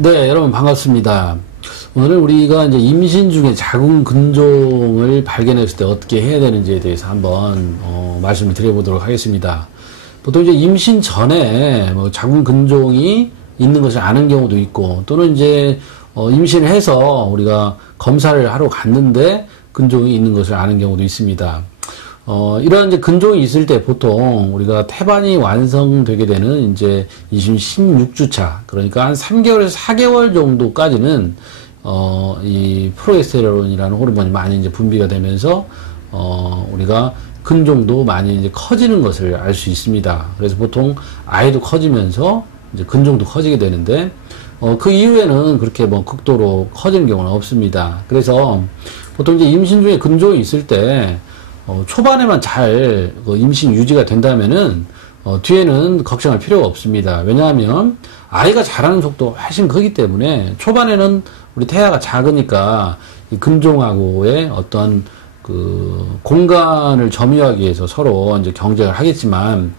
네, 여러분 반갑습니다. 오늘 우리가 이제 임신 중에 자궁 근종을 발견했을 때 어떻게 해야 되는지에 대해서 한번 어, 말씀을 드려보도록 하겠습니다. 보통 이제 임신 전에 뭐 자궁 근종이 있는 것을 아는 경우도 있고 또는 이제 어, 임신을 해서 우리가 검사를 하러 갔는데 근종이 있는 것을 아는 경우도 있습니다. 어, 이런 이제 근종이 있을 때 보통 우리가 태반이 완성되게 되는 이제 26주차, 그러니까 한 3개월에서 4개월 정도까지는, 어, 이 프로에스테론이라는 호르몬이 많이 이제 분비가 되면서, 어, 우리가 근종도 많이 이제 커지는 것을 알 수 있습니다. 그래서 보통 아이도 커지면서 이제 근종도 커지게 되는데, 어, 그 이후에는 그렇게 뭐 극도로 커지는 경우는 없습니다. 그래서 보통 이제 임신 중에 근종이 있을 때, 어, 초반에만 잘 그 임신 유지가 된다면은 어, 뒤에는 걱정할 필요가 없습니다. 왜냐하면 아이가 자라는 속도 훨씬 크기 때문에 초반에는 우리 태아가 작으니까 이 근종하고의 어떤 그 공간을 점유하기 위해서 서로 이제 경쟁을 하겠지만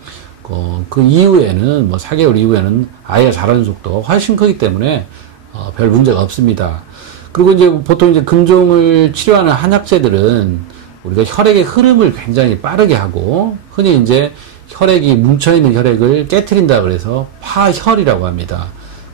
어, 그 이후에는 뭐 4개월 이후에는 아이가 자라는 속도가 훨씬 크기 때문에 어, 별 문제가 없습니다. 그리고 이제 보통 이제 근종을 치료하는 한약재들은 우리가 혈액의 흐름을 굉장히 빠르게 하고 흔히 이제 혈액이 뭉쳐있는 혈액을 깨트린다 그래서 파혈이라고 합니다.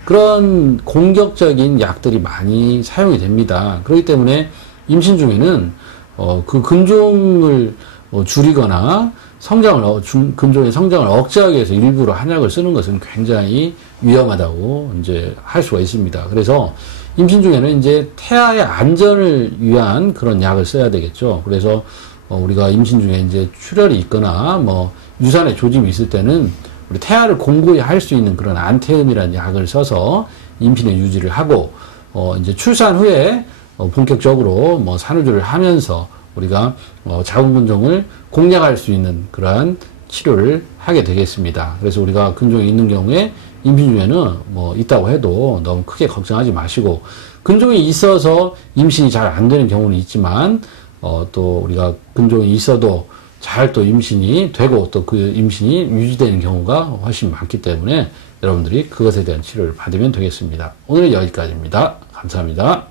그런 공격적인 약들이 많이 사용이 됩니다. 그렇기 때문에 임신 중에는 어, 그 근종을 어, 줄이거나 성장을 어, 중, 근종의 성장을 억제하기 위해서 일부러 한약을 쓰는 것은 굉장히 위험하다고 이제 할 수가 있습니다. 그래서 임신 중에는 이제 태아의 안전을 위한 그런 약을 써야 되겠죠. 그래서 어, 우리가 임신 중에 이제 출혈이 있거나 뭐 유산의 조짐이 있을 때는 우리 태아를 공고히 할 수 있는 그런 안테음이라는 약을 써서 임신의 유지를 하고 어 이제 출산 후에 어 본격적으로 뭐 산후조리를 하면서 우리가 어 자궁근종을 공략할 수 있는 그러한 치료를 하게 되겠습니다. 그래서 우리가 근종이 있는 경우에 임신 중에는 뭐 있다고 해도 너무 크게 걱정하지 마시고 근종이 있어서 임신이 잘 안 되는 경우는 있지만 어, 또 우리가 근종이 있어도 잘 또 임신이 되고 또 그 임신이 유지되는 경우가 훨씬 많기 때문에 여러분들이 그것에 대한 치료를 받으면 되겠습니다. 오늘 여기까지입니다. 감사합니다.